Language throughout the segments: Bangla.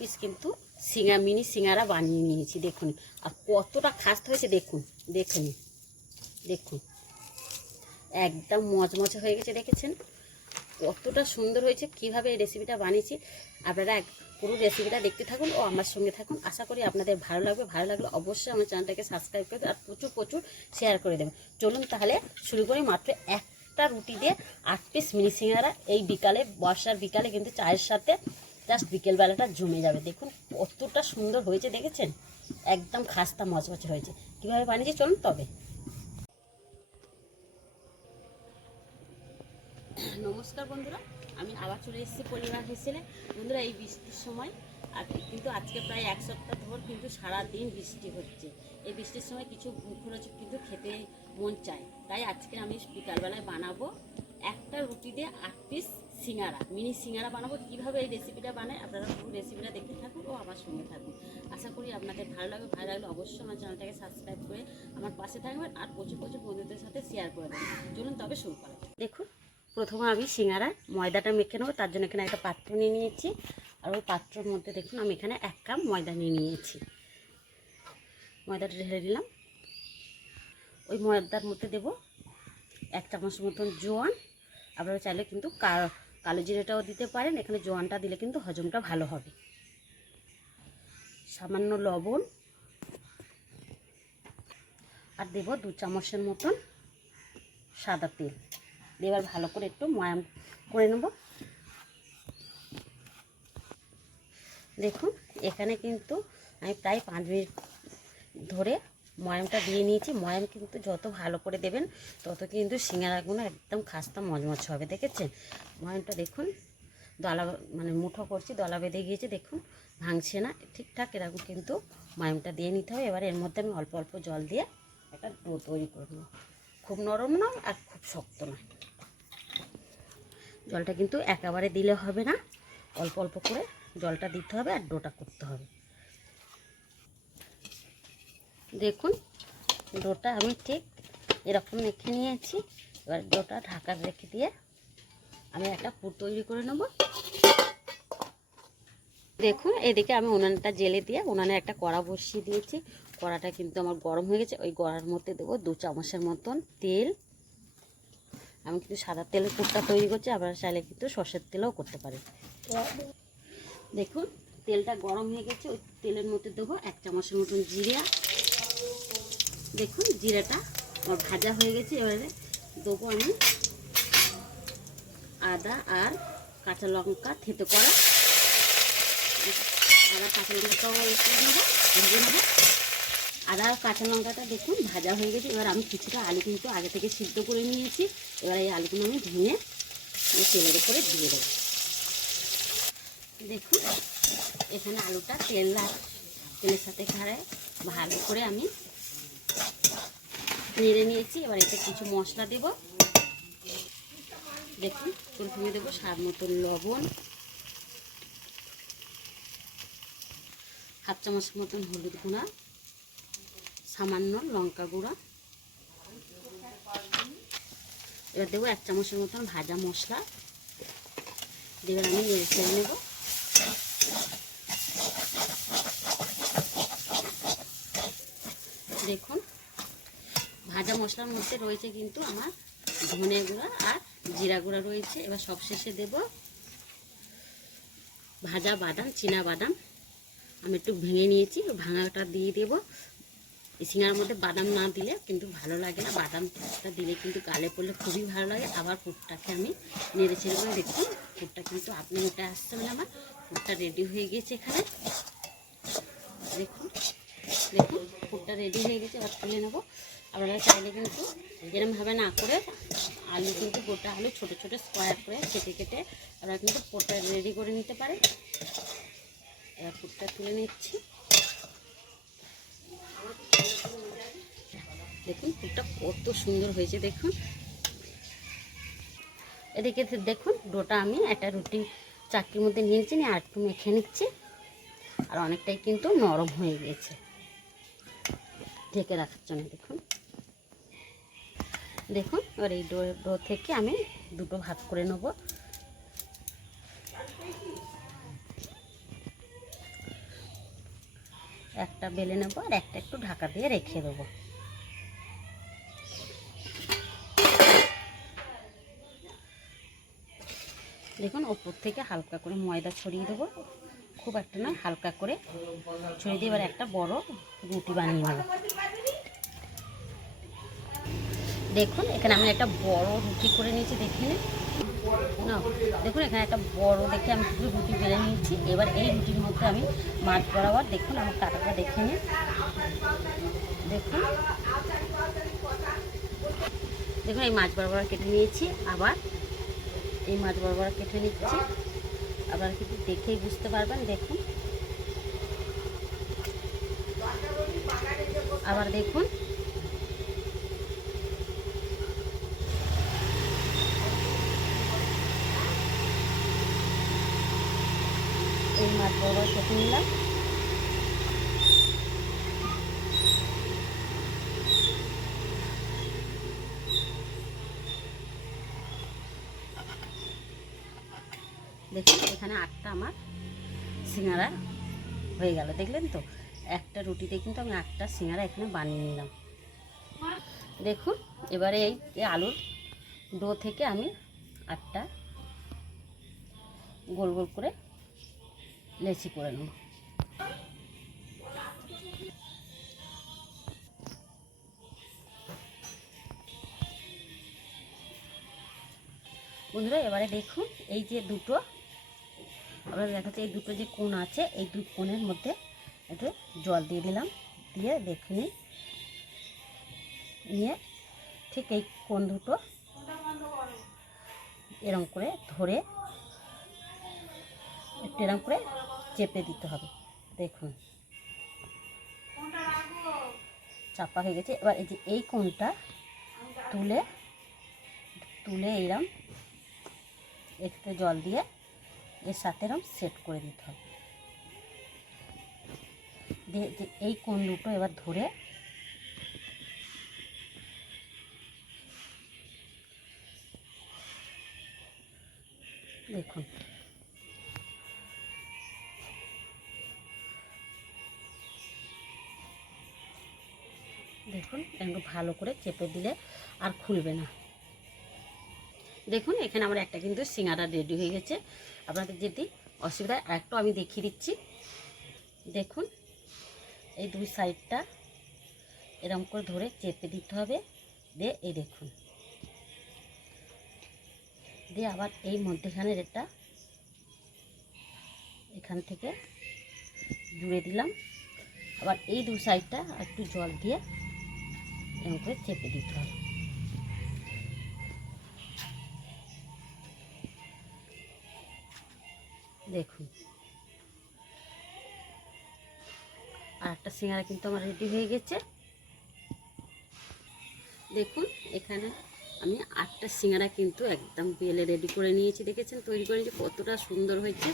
পিস কিন্তু মিনি সিঙ্গারা বানিয়ে নিয়েছি। দেখুন আর কতটা খাস্তা হয়েছে, দেখুন দেখুন দেখুন, একদম মচমচে হয়ে গেছে। দেখেছেন কতটা সুন্দর হয়েছে। কিভাবে এই রেসিপিটা বানিয়েছি আপনারা পুরো রেসিপিটা দেখতে থাকুন ও আমার সঙ্গে থাকুন। আশা করি আপনাদের ভালো লাগবে। ভালো লাগলে অবশ্যই আমার চ্যানেলটাকে সাবস্ক্রাইব করবে আর প্রচুর প্রচুর শেয়ার করে দেবেন। চলুন তাহলে শুরু করি। মাত্র একটা রুটি দিয়ে 8 পিস মিনি সিঙ্গারা এই বিকালে, বর্ষার বিকালে কিন্তু চায়ের সাথে জাস্ট বিকেলবেলাটা জমে যাবে। দেখুন কতটা সুন্দর হয়েছে, দেখেছেন একদম খাস্তা মচমচে হয়েছে। কীভাবে বানিয়েছি চলুন তবে। নমস্কার বন্ধুরা, আমি আবার চলে এসেছি পরিবার হিসেবে। বন্ধুরা এই বৃষ্টির সময় আর কিন্তু আজকে প্রায় 1 সপ্তাহ ধরে কিন্তু সারাদিন বৃষ্টি হচ্ছে। এই বৃষ্টির সময় কিছু মুখরোচক কিন্তু খেতে মন চায়, তাই আজকে আমি বিকালবেলায় বানাবো একটা রুটি দিয়ে 8 পিস সিঙ্গারা, মিনি সিঙ্গারা বানাবো। কীভাবে এই রেসিপিটা বানায় আপনারা পুরো রেসিপিটা দেখতে থাকুন ও আমার সঙ্গে থাকুন। আশা করি আপনাদের ভালো লাগবে। ভালো লাগলে অবশ্যই আমার চ্যানেলটাকে সাবস্ক্রাইব করে আমার পাশে থাকবেন আর প্রচুর প্রচুর বন্ধুদের সাথে শেয়ার করে দেবেন। চলুন তবে শুরু করা যাক। দেখুন প্রথমে আমি সিঙ্গারা ময়দাটা মেখে নেবো। তার জন্য এখানে একটা পাত্র নিয়ে নিয়েছি আর ওই পাত্রের মধ্যে দেখুন আমি এখানে 1 কাপ ময়দা নিয়ে নিয়েছি। ময়দাটা ঢেলে দিলাম। ওই ময়দার মধ্যে দেব 1 চামচ মতন জোয়ান। আপনারা চাইলে কিন্তু কালো জিরেটাও দিতে পারেন, এখানে জোয়ানটা দিলে কিন্তু হজমটা ভালো হবে। সামান্য লবণ আর দেব 2 চামচের মতন সাদা তেল। এবার ভালো করে একটু ময়াম করে নেব। দেখুন এখানে কিন্তু আমি প্রায় 5 মিনিট ধরে ময়ামটা দিয়ে নিয়েছি। ময়াম কিন্তু যত ভালো করে দেবেন তত কিন্তু সিঙ্গারাগুলো একদম খাস্তা মচমচ হবে। দেখেছেন ময়ামটা দেখুন দলা মানে মুঠো করছি, দলা বেঁধে গিয়েছে, দেখুন ভাঙছে না। ঠিকঠাক এরকম কিন্তু ময়ামটা দিয়ে নিতে হবে। এবার এর মধ্যে আমি অল্প অল্প জল দিয়ে একটা ডো তৈরি করে নেব। খুব নরম নয় আর খুব শক্ত নয়। জলটা কিন্তু একেবারে দিলে হবে না, অল্প অল্প করে জলটা দিতে হবে আর ডোটা করতে হবে। দেখুন ডোটা আমি ঠিক এরকম মেখে নিয়েছি। এবার ডোটা ঢাকা রেখে দিয়ে আমি একটা পুর তৈরি করে নেব। দেখুন এদিকে আমি উনানটা জেলে দিয়ে উনানে একটা কড়া বসিয়ে দিয়েছি। কড়াটা কিন্তু আমার গরম হয়ে গেছে। ওই কড়ার মধ্যে দেবো 2 চামচের মতন তেল। আমি কিন্তু সাদা তেলের পুরটা তৈরি করছি, আপনারা চাইলে কিন্তু সর্ষের তেলও করতে পারেন। দেখুন তেলটা গরম হয়ে গেছে। ওই তেলের মধ্যে দেবো 1 চামচের মতন জিরা। দেখুন জিরাটা আমার ভাজা হয়ে গেছে। এবারে দেবো আমি আদা আর কাঁচা লঙ্কা থেঁতো করা। আদা কাঁচা লঙ্কাটাও ভেজে নেবো। আদা আর কাঁচা লঙ্কাটা দেখুন ভাজা হয়ে গেছে। এবার আমি কিছুটা আলু কিন্তু আগে থেকে সিদ্ধ করে নিয়েছি। এবার এই আলুগুলো আমি ভেঙে তেলের উপরে দিয়ে দেবো। দেখুন এখানে আলুটা তেলের সাথে খাড়ায় ভালো করে আমি নেড়ে নিয়েছি। এবার এতে কিছু মশলা দেব। দেখুন প্রথমে দেবো স্বাদ মতন লবণ, 1/2 চামচ মতন হলুদ গুঁড়া, সামান্য লঙ্কা গুঁড়া। এবার দেবো 1 চামচের মতন ভাজা মশলা। এবার আমি নেড়ে চেড়ে নেব। দেখুন ভাজা মশলার মধ্যে রয়েছে কিন্তু আমার ধনে গুঁড়া আর জিরা গুঁড়া রয়েছে। এবার সবশেষে দেব ভাজা বাদাম, চীনা বাদাম আমি একটু ভেঙে নিয়েছি, ভাঙাটা দিয়ে দেবো। এই সিঙ্গারার মধ্যে বাদাম না দিলে কিন্তু ভালো লাগে না, বাদামটা দিলে কিন্তু গালে পড়লে খুবই ভালো লাগে। আবার পুরটাকে আমি নেড়ে ছেড়ে করে দেখুন পুরটা কিন্তু আপনি ওটা আসতে হবে। আমার পুরটা রেডি হয়ে গেছে এখানে। দেখুন দেখুন পুরটা রেডি হয়ে গেছে। এবার তুলে নেবো। আপনারা চাইলে কিন্তু এরমভাবে না করে আলু কিন্তু গোটা আলু ছোটো ছোটো স্কোয়ার করে কেটে কেটে আপনারা কিন্তু পুরটা রেডি করে নিতে পারেন। এবার পুরটা তুলে নিচ্ছি। দেখুন পুরটা কত সুন্দর হয়েছে। দেখুন এদিকে দেখুন ডোটা আমি একটা রুটি চাকরির মধ্যে নিয়েছি, নিয়ে আর একটু মেখে নিচ্ছি। আর অনেকটাই কিন্তু নরম হয়ে গেছে ঢেকে রাখার জন্য। দেখুন দেখুন এবার এই ডো থেকে আমি দুটো ভাগ করে নেব। একটা বেলে নেবো আর একটা একটু ঢাকা দিয়ে রেখে দেবো। দেখুন ওপর থেকে হালকা করে ময়দা ছড়িয়ে দেবো, খুব একটা নয়, হালকা করে ছড়িয়ে দিয়ে এবার একটা বড় রুটি বানিয়ে নেব। দেখুন এখানে আমি একটা বড় রুটি করে নিয়েছি, দেখে নিন না। দেখুন এখানে একটা বড় দেখে আমি পুরো রুটি বেলে নিয়েছি। এবার এই রুটির মধ্যে আমি মাছ বরাবর, দেখুন আমার কাটাটা দেখে নিন, দেখুন দেখুন এই মাছ বরাবর কেটে নিয়েছি। আবার এই মাছ বরাবর কেটে নিচ্ছি, আবার কিন্তু দেখেই বুঝতে পারবেন। দেখুন আবার দেখুন এই মাছ বরাবর কেটে নিলাম। দেখুন এখানে 8টা আমার সিঙ্গারা হয়ে গেল, দেখলেন তো। একটা রুটিতে কিন্তু আমি 8টা সিঙ্গারা এখানে বানিয়ে নিলাম। দেখুন এবারে এই আলুর ডো থেকে আমি 8টা গোল গোল করে লেচি করে নেব। বন্ধুরা এবারে দেখুন এই যে দুটো, আপনারা দেখাচ্ছে এই দুটো যে কোণ আছে, এই দু কোণের মধ্যে একটু জল দিয়ে দিলাম, দিয়ে দেখুন নিয়ে ঠিক এই কোণ দুটো এরম করে ধরে একটু এরম করে চেপে দিতে হবে। দেখুন চাপা হয়ে গেছে। এবার এই যে এই কোণটা তুলে তুলে এরম একটু জল দিয়ে এর সাথে এরম সেট করে দিতে হবে। দিয়ে যে এই কোণ দুটো এবার ধরে দেখুন দেখুন একটু ভালো করে চেপে দিলে আর খুলবে না। দেখুন এখানে আমার একটা কিন্তু সিঙ্গারা রেডি হয়ে গেছে। আপনাদের যদি অসুবিধা একটু আমি দেখিয়ে দিচ্ছি। দেখুন এই দুই সাইডটা এরকম করে ধরে চেপে দিতে হবে, দিয়ে এই দেখুন, দিয়ে আবার এই মধ্যেখানের এটা এখান থেকে জুড়ে দিলাম। আবার এই দু সাইডটা একটু জল দিয়ে এরকম করে চেপে দিতে হবে। দেখুন আর একটা সিঙ্গারা কিন্তু আমার রেডি হয়ে গেছে। দেখুন এখানে আমি 8টা সিঙ্গারা কিন্তু একদম বেলে রেডি করে নিয়েছি, দেখেছেন তৈরি করে নিয়েছি, কতটা সুন্দর হয়েছে।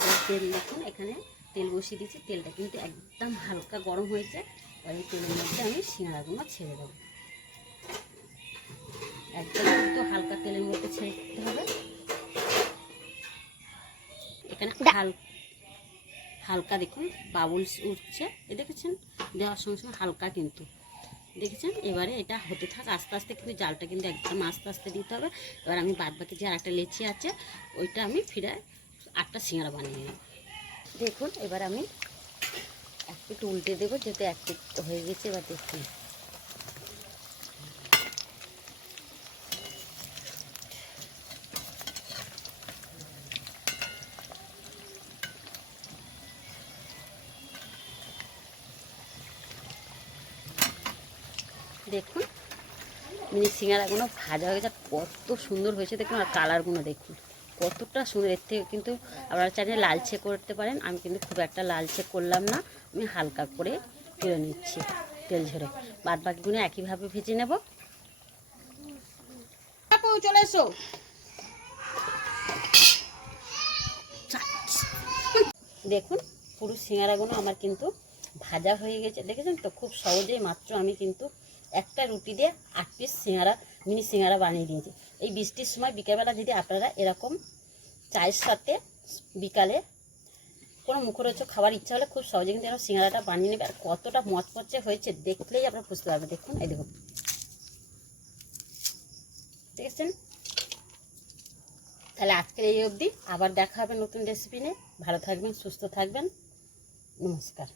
এবার তেল দেখুন এখানে তেল বসিয়ে দিয়েছি, তেলটা কিন্তু একদম হালকা গরম হয়েছে। আর এই তেলের মধ্যে আমি সিঙ্গারাগুলো ছেড়ে দেবো, একদম কিন্তু হালকা তেলের মধ্যে ছেড়ে দিতে হবে। এখানে হালকা দেখুন বাবুলস উঠছে, এ দেখেছেন, দেওয়ার সঙ্গে সঙ্গে হালকা কিন্তু দেখেছেন। এবারে এটা হতে থাক আস্তে আস্তে, কিন্তু জালটা কিন্তু একদম আস্তে আস্তে দিতে হবে। এবার আমি বাদ বাকি যে আর একটা লেচি আছে ওইটা আমি ফিরে 8টা সিঙ্গারা বানিয়ে নেব। দেখুন এবার আমি একটু উল্টে দেবো, যেহেতু এক পিঠ হয়ে গেছে। এবার দেখুন দেখুন মিনি সিঙ্গারাগুলো ভাজা হয়ে গেছে, কত সুন্দর হয়েছে দেখুন। আর কালারগুলো দেখুন কতটা সুন্দর। এর থেকে কিন্তু আপনারা চাইলে লালচে করতে পারেন, আমি কিন্তু খুব একটা লালচে করলাম না, আমি হালকা করে তুলে নিচ্ছি তেল ঝরে। বাদ বাকিগুলো একইভাবে ভেজে নেব। চলে এসো। দেখুন পুরো সিঙ্গারাগুলো আমার কিন্তু ভাজা হয়ে গেছে, দেখেছেন তো। খুব সহজেই মাত্র আমি কিন্তু একটা রুটি দিয়ে 8 পিস সিঙ্গারা, মিনি সিঙ্গারা বানিয়ে দিয়েছি। এই বৃষ্টির সময় বিকেলবেলা যদি আপনারা এরকম চায়ের সাথে বিকালে কোনো মুখরোচক খাবার ইচ্ছা হলে খুব সহজে কিন্তু এরকম সিঙ্গারাটা বানিয়ে নেবে। আর কতটা মচমচে হয়েছে দেখলেই আপনারা বুঝতে পারবেন। দেখুন, এই দেখুন, দেখেছেন? তাহলে আজকের এই অবধি, আবার দেখা হবে নতুন রেসিপি নিয়ে। ভালো থাকবেন, সুস্থ থাকবেন, নমস্কার।